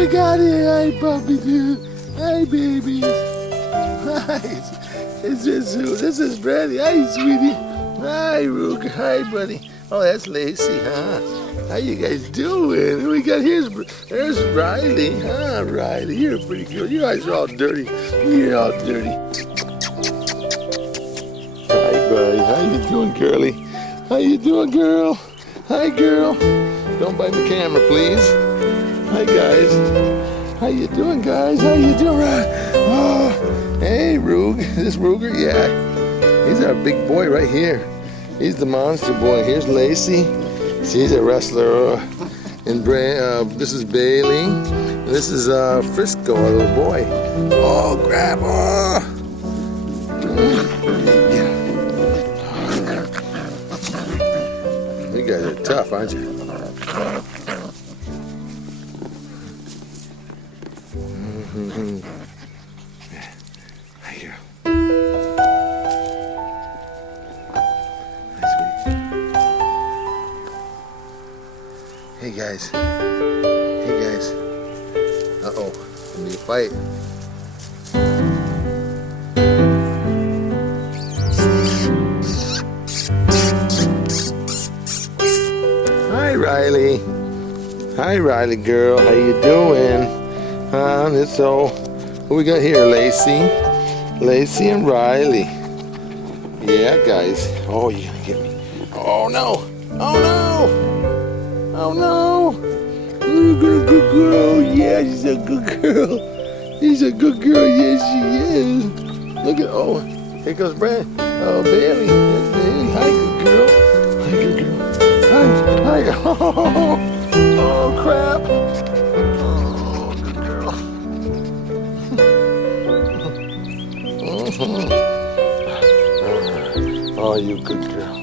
we got here? Hey, puppy dude. Hey, babies. Nice. This is Brandi. Hi, sweetie. Hi, Ruger. Hi, buddy. Oh, that's Lacey, huh? How you guys doing? Who we got here? There's Riley. Huh, Riley? You're a pretty girl. You guys are all dirty. You're all dirty. Hi, buddy. How you doing, girlie? How you doing, girl? Hi, girl. Don't bite the camera, please. Hi, guys. How you doing, guys? How you doing? Oh, hey, Rug. This Ruger? Yeah. He's our big boy right here. He's the monster boy. Here's Lacey. She's a wrestler. And this is Bailey. And this is Frisco, our little boy. Oh, grab her. You guys are tough, aren't you? Here. Hey guys. Hey guys. Uh-oh. Gonna be a fight. Hi Riley. Hi Riley girl. How you doing? Who we got here? Lacey. Lacey and Riley. Yeah guys. Oh, you're gonna get me. Oh no. Oh no. Oh no! Ooh, good girl. Yeah, she's a good girl. She's a good girl. Yes, she is. Look at here goes Brand. Oh, Bailey. There's Bailey. Hi, good girl. Hi, good girl. Hi. Oh, crap. Oh, good girl. Oh, you good girl.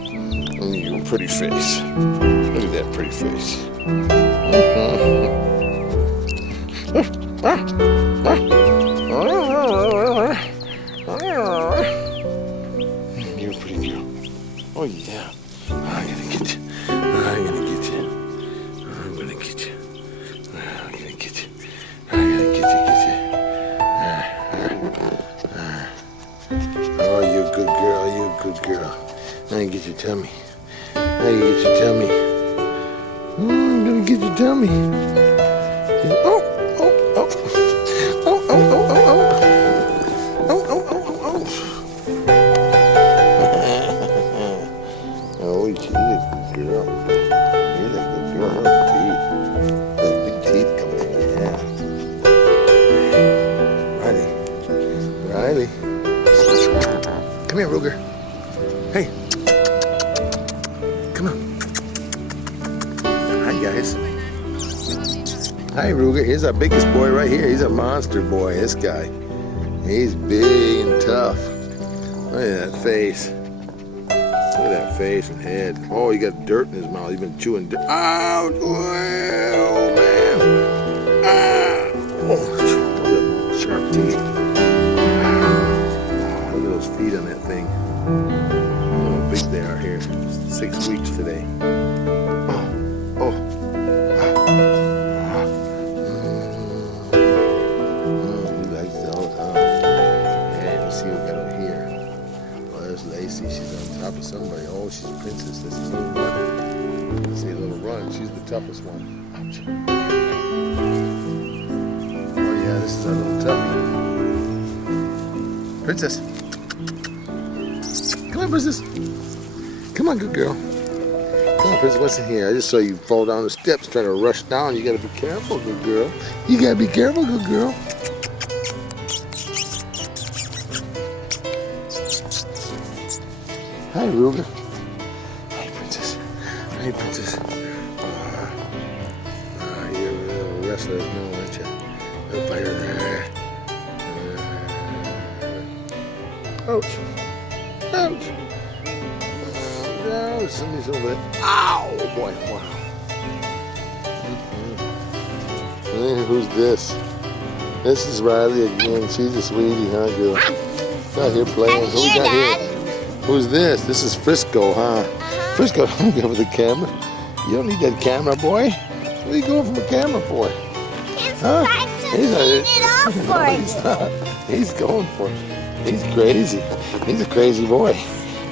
You pretty face. Look at that pretty face. You're a pretty girl. Oh yeah. I'm gonna get you. I'm gonna get you. I'm gonna get you. I'm gonna get you. I'm gonna get you. Oh, you a good girl. You a good girl. I'm gonna get your tummy. How you get your tummy? I'm gonna get your tummy. Oh. Oh, she's a good girl. You're a good girl. Her teeth. Those big teeth coming in. Yeah. Riley. Come here, Ruger. Hey. Come on. Hi, guys. Hi, Ruger. Here's our biggest boy right here. He's a monster boy, this guy. He's big and tough. Look at that face. Look at that face and head. Oh, he got dirt in his mouth. He's been chewing dirt. Ouch! Oh, man. Ah. Oh, look at sharp teeth. Oh, look at those feet on that thing. Look how big they are here. 6 weeks today. Lacey, she's on top of somebody. Oh, she's a princess. This is a little run. Let's see a little run. She's the toughest one. Ouch. Oh yeah, this is our little toughie. Princess. Come on, princess. Come on, good girl. Come on, princess. What's in here? I just saw you fall down the steps trying to rush down. You gotta be careful, good girl. You gotta be careful, good girl. Hi, Ruger. Hi, princess. Hi, princess. You're a little wrestler, no, aren't you? A fighter. Ouch. Ouch. No, somebody's over there. Ow, boy. Wow. Who's this? This is Riley again. She's a sweetie, huh, girl? Out here playing. Who we got here? Who's this? This is Frisco, huh? Frisco, don't go for the camera. You don't need that camera, boy. What are you going from a camera for? He's Huh? trying to clean it off for No, you. he's not. He's going for it. He's crazy. He's a crazy boy.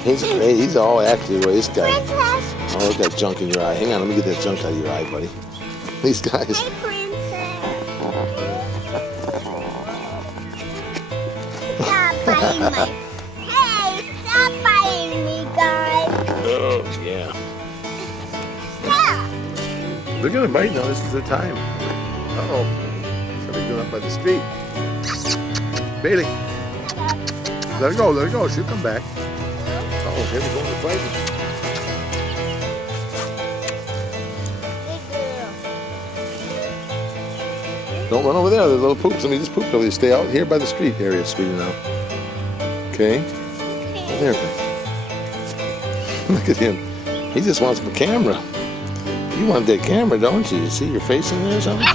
He's all active. This guy. Princess. Oh, look at that junk in your eye. Hang on, let me get that junk out of your eye, buddy. These guys. Hey, princess. Stop biting my... Hey, stop biting me, guys. Oh, yeah. Stop. They're gonna bite now. This is their time. Uh-oh. Somebody's going up by the street. Bailey. Let her go, let her go. She'll come back. Oh, here we go to fight. Don't run over there. There's little poops. Somebody just pooped over there. Stay out here by the street area, sweetie, now. Okay? There. Look at him. He just wants a camera. You want that camera, don't you? You see your face in there or something?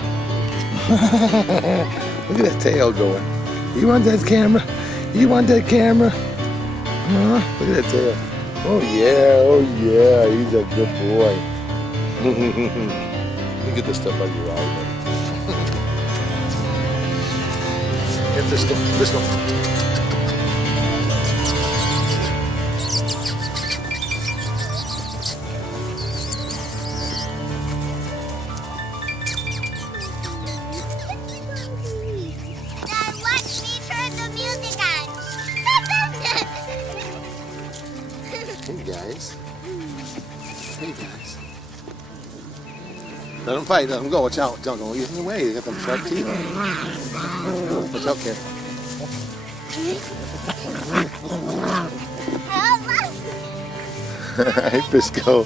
Look at that tail going. You want that camera? You want that camera? Huh? Look at that tail. Oh yeah, he's a good boy. Let me get this stuff out of your eye, buddy. Here, Frisco. Dad, watch me turn the music on. Hey guys. Let them fight. Let them go. Watch out. Don't go. Get in the way. They got them sharp teeth. Watch out, kid. Hey, Frisco.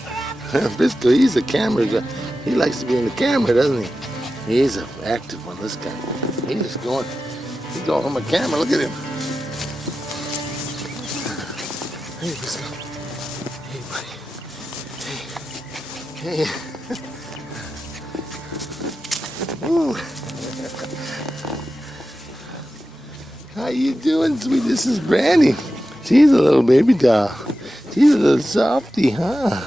Frisco, he's a camera guy. He likes to be in the camera, doesn't he? He's an active one, this guy. He's going on my camera. Look at him. Hey, Frisco. Hey, buddy. Hey. Ooh. How you doing, sweet? This is Brandi. She's a little baby doll. She's a little softy, huh?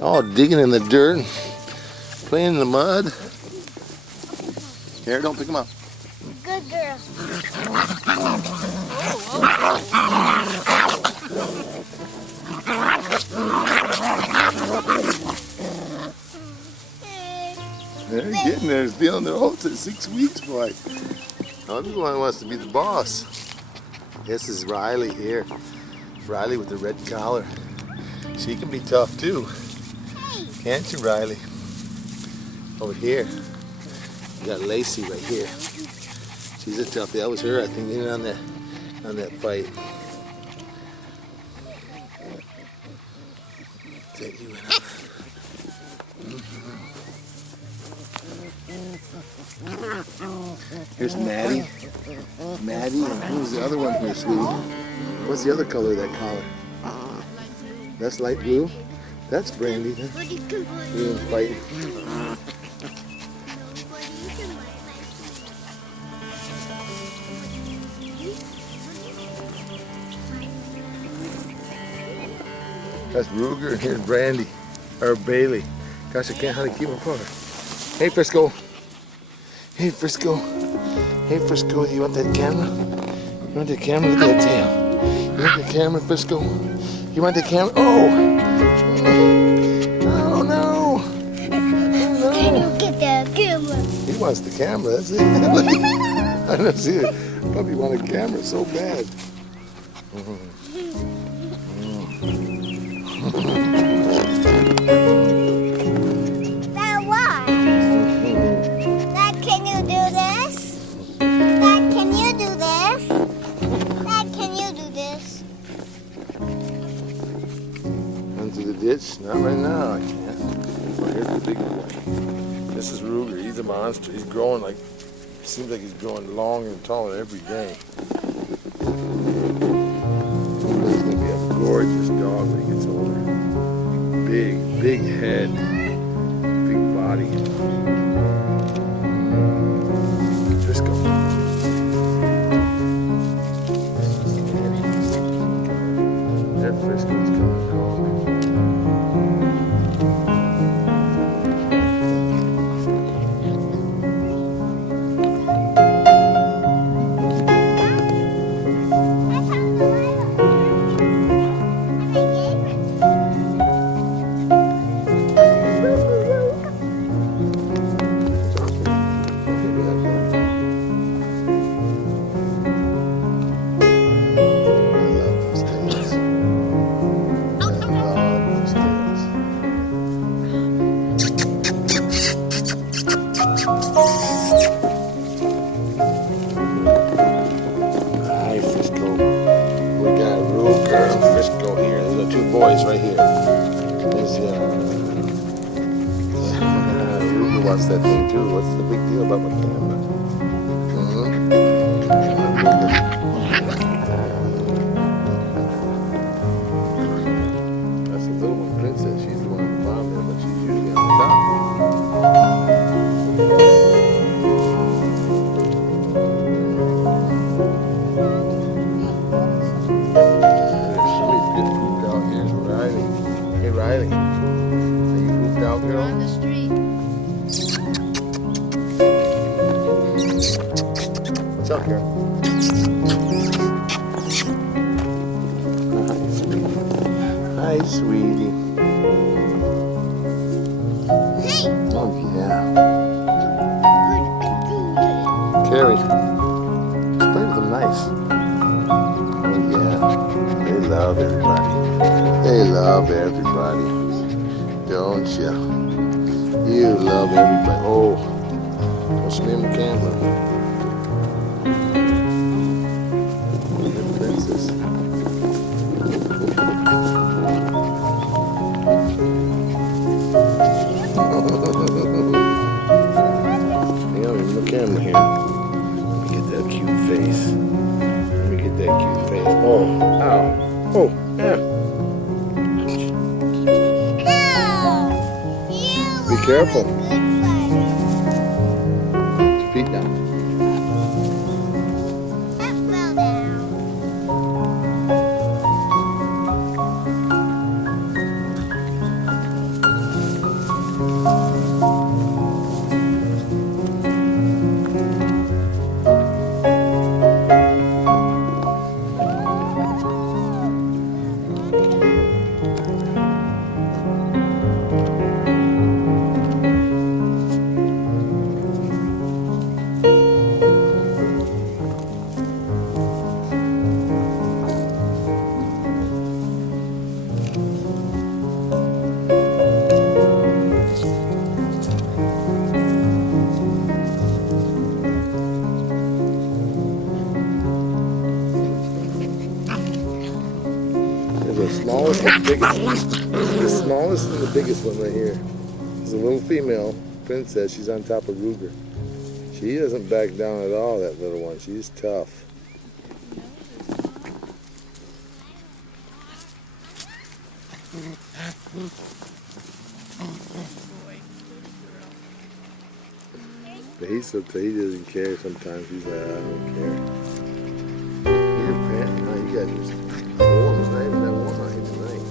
All digging in the dirt, playing in the mud. Here, don't pick him up. Good girl. They're getting there, feeling their oats at 6 weeks, boy. Oh, this one wants to be the boss. This is Riley here. Riley with the red collar. She can be tough too. Can't you, Riley? Over here, you got Lacey right here. She's a toughie. That was her, I think, in on that fight. Take you in. Here's Maddie. Maddie, and who's the other one here, sweetie? What's the other color of that collar? That's light blue. That's Brandi. Blue and white. That's Ruger, and here's Brandi, or Bailey. Gosh, I can't hardly keep them apart. Hey, Frisco. Hey, Frisco. Hey, Frisco, you want that camera? You want that camera? Look at that tail. You want the camera, Frisco? You want the camera? Oh! Oh, no! Can you get the camera? He wants the camera, that's it. I don't see it. Puppy want a camera so bad. Dad, what? Dad, can you do this? Dad, can you do this? Dad, can you do this? Into the ditch? Not right now, I can't. Oh, here's the big boy. This is Ruger. He's a monster. He's growing like, seems like he's growing longer and taller every day. He's going to be a gorgeous dog when he gets older. Big head, big body. Frisco. That Frisco's coming home. watch that thing too. What's the big deal about my camera? That's the little one, Princess. She's the one at the bottom there, but she's usually on the top. Somebody's getting pooped out. Here's Riley. Hey, Riley. Are you pooped out, girl? On the street. What's up, girl? Hi, sweetie. Hey. Oh, yeah. Carrie, just play with them nice. Oh, yeah. They love everybody. They love everybody. Don't you? You love everybody. Oh, what's me on the camera? Princess. The camera here. Let me get that cute face. Let me get that cute face. Oh, ow. Oh, yeah. Be careful. Feet down. That fell down. The smallest and the biggest. The smallest and the biggest one right here. There's a little female princess. She's on top of Ruger. She doesn't back down at all, that little one. She's tough. But he's so he doesn't care sometimes. He's like, I don't care. You're panting. Now you guys just warm. It's not even that warm out here tonight.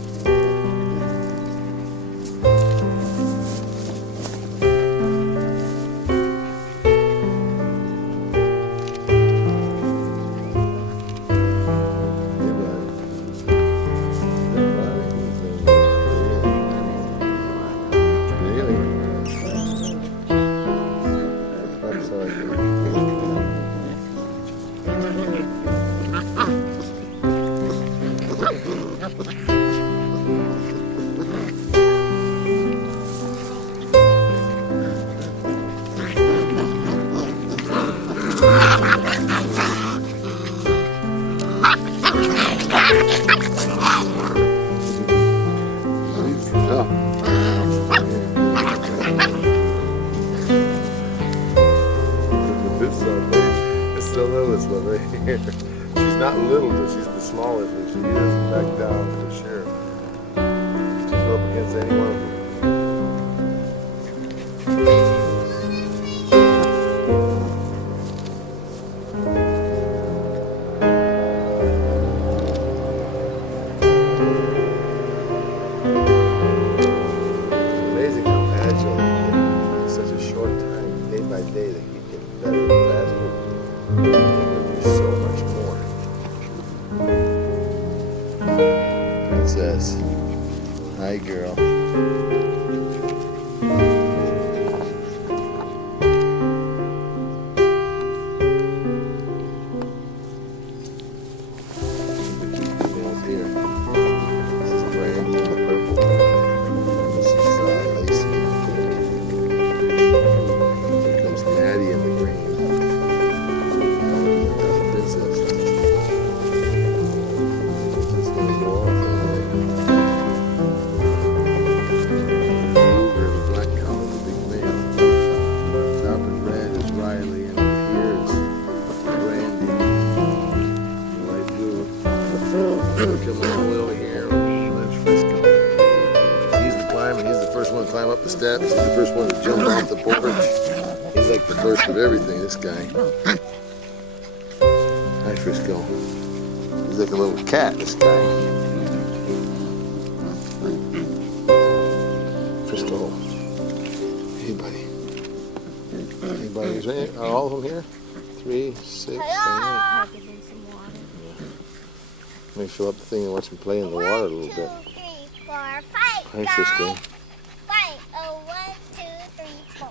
It's the littlest one right here. She's not little, but she's the smallest, and she doesn't back down for sure. She'll go up against any one of them. Amazing how agile they get in such a short time, day by day. They keep getting better and faster. They can do so much more. Princess, hi girl. first one to climb up the steps. He's the first one to jump off the porch. He's like the first of everything, this guy. Hi, Frisco. He's like a little cat, this guy. Frisco. Hey, buddy. Hey, buddy. Is there any, are all of them here? 3, 6, 7, 8. Hello. Let me fill up the thing and watch him play in the water a little bit. 1, 2, 3, 4, 5. Hi, Frisco. 5. Oh, 1, 2, 3, 4.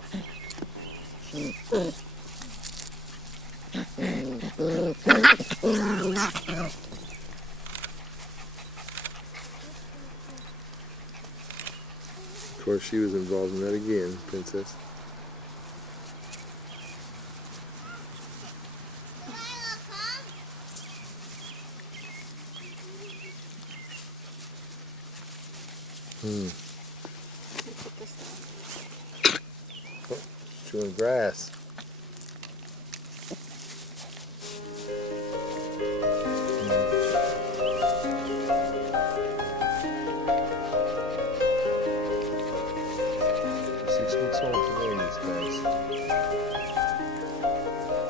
Of course, she was involved in that again, Princess. Oh, chewing grass.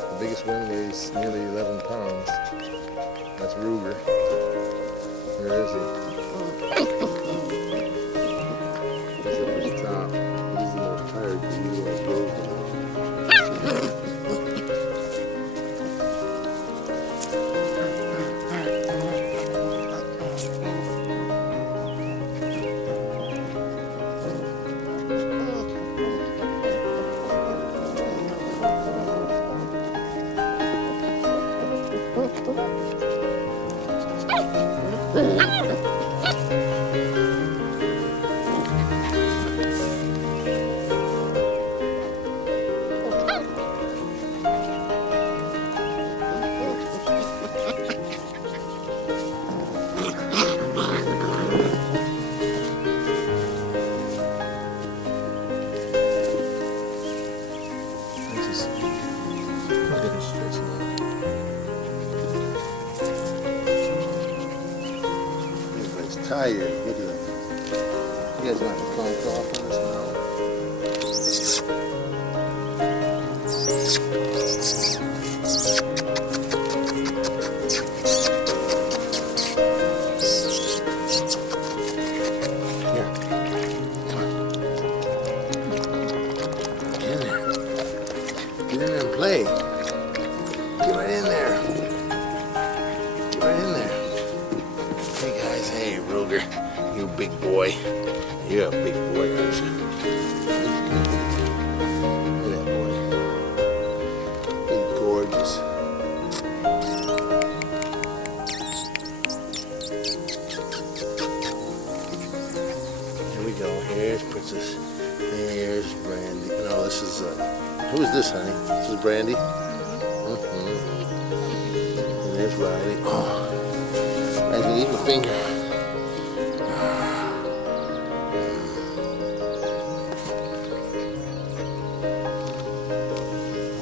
The biggest one weighs nearly 11 pounds. That's Ruger. Where is he? He's up at the top. He's the most tired because he's always goes down. Everybody's tired. Look at them. You guys want to climb off on us now? Here. Come on. Get in there. Get in there and play. Get right in there. Get right in there. Hey guys, hey Ruger, you big boy. You're a big boy, aren't you? Look at that boy. He's gorgeous. Here we go. Here's Princess. Here's Brandi. No, this is who is this, honey? This is Brandi. And there's Riley. Oh, I can eat my finger.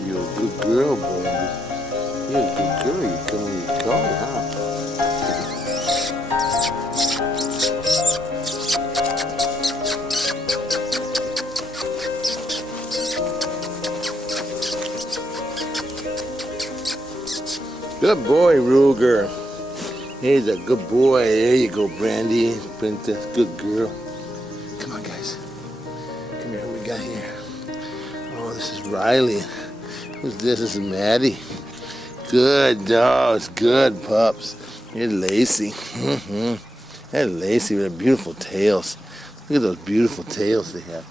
You're a good girl, Brandi. You're a good girl. You come when you call, huh? Good boy, Ruger. He's a good boy. There you go, Brandi. Princess, good girl. Come on, guys. Come here. Who we got here? Oh, this is Riley. Who's this? This is Maddie. Good dogs. Good pups. Here's Lacey. That's Lacey with her beautiful tails. Look at those beautiful tails they have.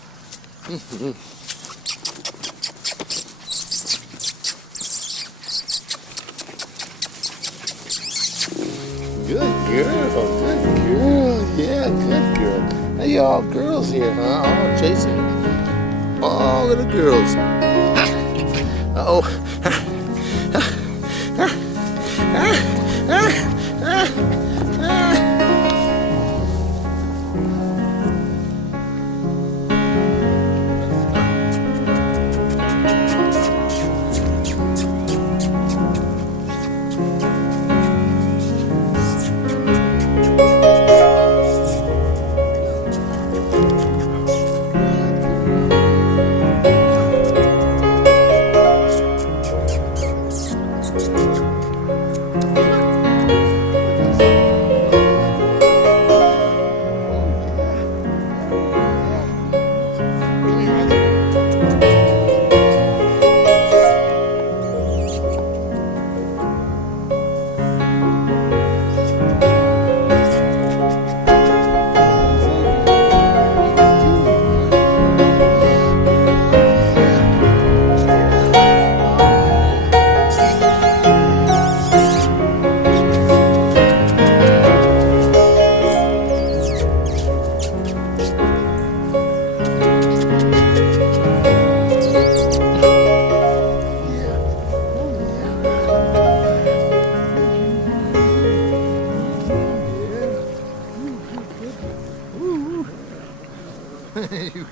Good girl, yeah, good girl. Hey, y'all girls here, huh? Oh, chasing. Oh, little girls. Uh-oh.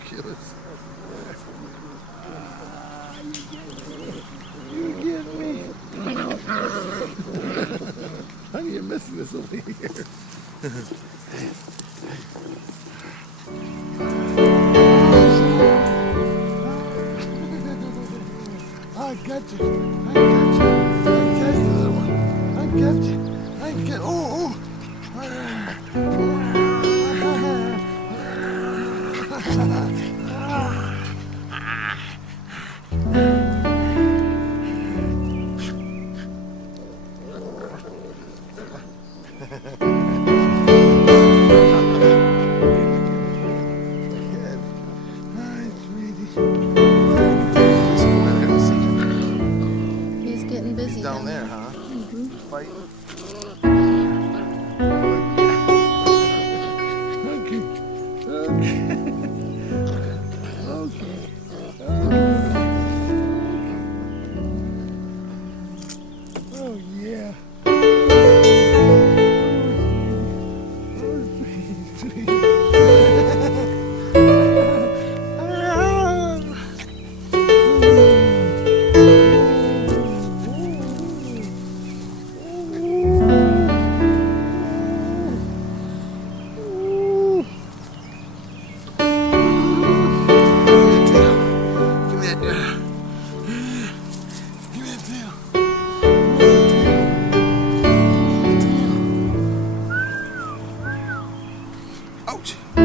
kill us. You get me. Honey, you're missing this over here. I got you. I got you. I got you, little one. I got you. I got. Oh, oh. He's getting busy Down there, huh? Fighting. Okay. Okay. Okay. Oh yeah. Ouch! Can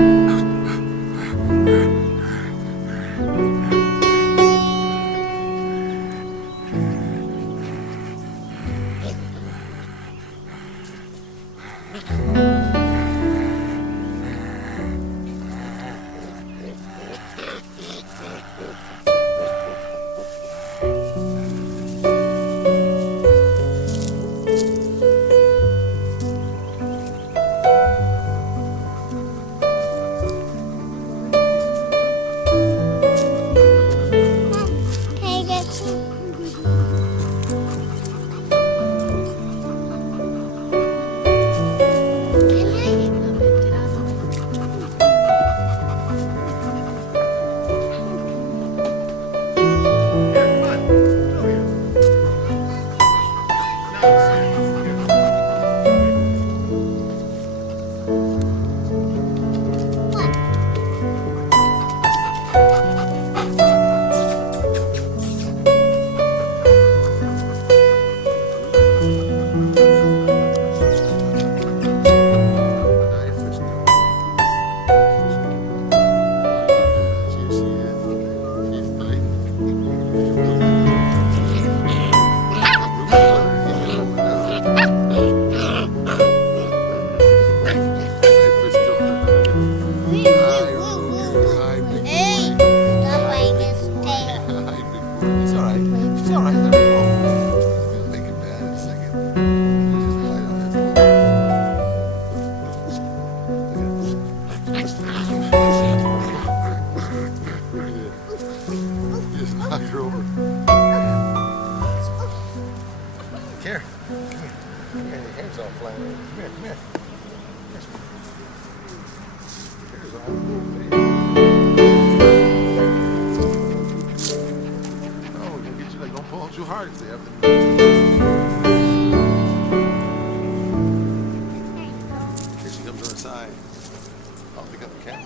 I get some? Hey, stop biting his tail. It's alright. She's alright. Let her go. She'll make it bad in a second. Just bite on that. Look at it. Just knock her over. Here. Come here. Come here. Your hair's all flying over. Come here. Come here. Hair's all over your face. Don't pull them too hard if they have to. Here she comes on her side. I'll pick up the cat.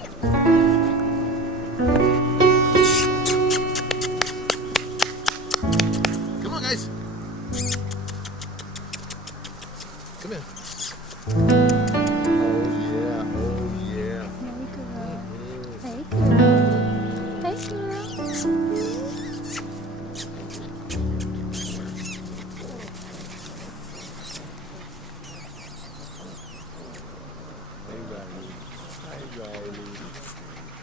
Come on, guys. Come in. Oh, yeah. Oh, yeah. Hey, girl. Hey, girl. Hi, Riley.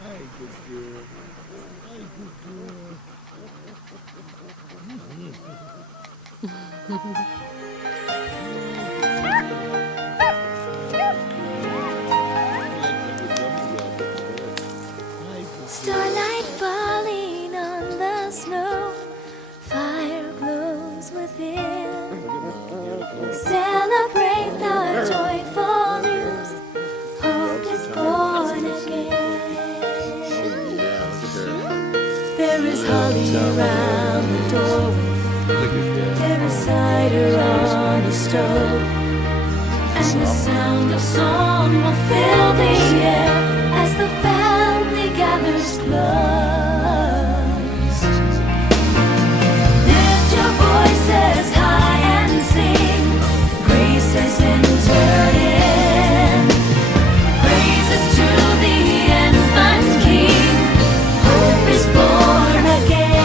Hi, good girl. Hi, good girl. Starlight falling on the snow, fire glows within. Celebrate the joyful news, hope is born again. There is holly around the doorway. Look at that. There is cider on the stove. And the sound of song will fill the air as the family gathers close. Lift your voices high and sing. Grace has entered in. Praises to the infant King. Hope is born again.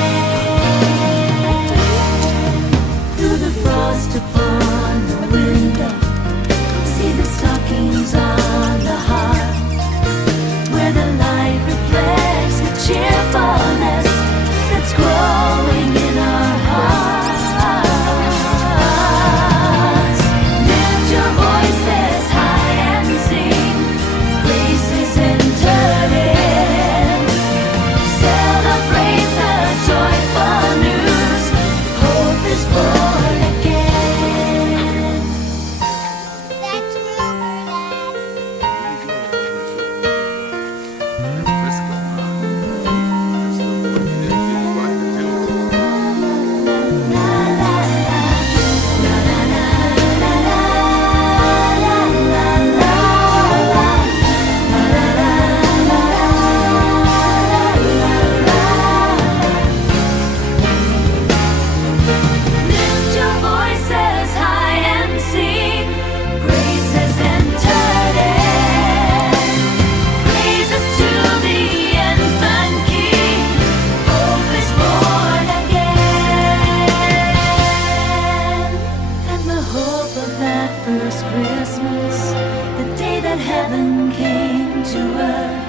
Through the frost upon the window, see the stockings on the hearth, where the light reflects the cheerfulness that's growing in our hearts. Lift your voices high and sing. Grace is entered in. Celebrate the joyful news. Hope is born again. That's Frisco. Lift your voices high and sing. Grace has entered in. Praises to the infant King. Hope is born again. And the hope of that first Christmas, the day that heaven came to earth,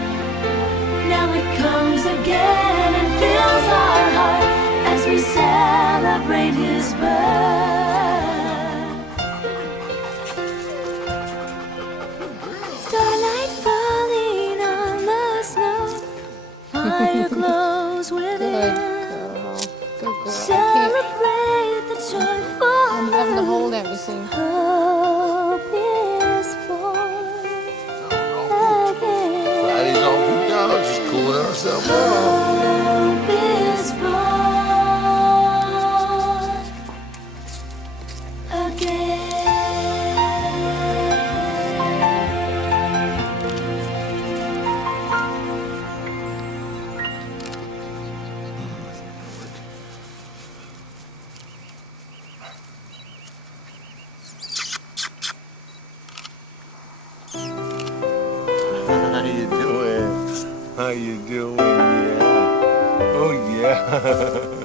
now it comes again and fills our heart as we celebrate His birth. Starlight falling on the snow, fire glows Good within. girl. Good girl. Celebrate the joyful I'm having to news. hold everything. Hope is born again. Friday's all pooped out, just cooling ourselves off. Hope is born again. How you doing? How you doing? Yeah. Oh yeah.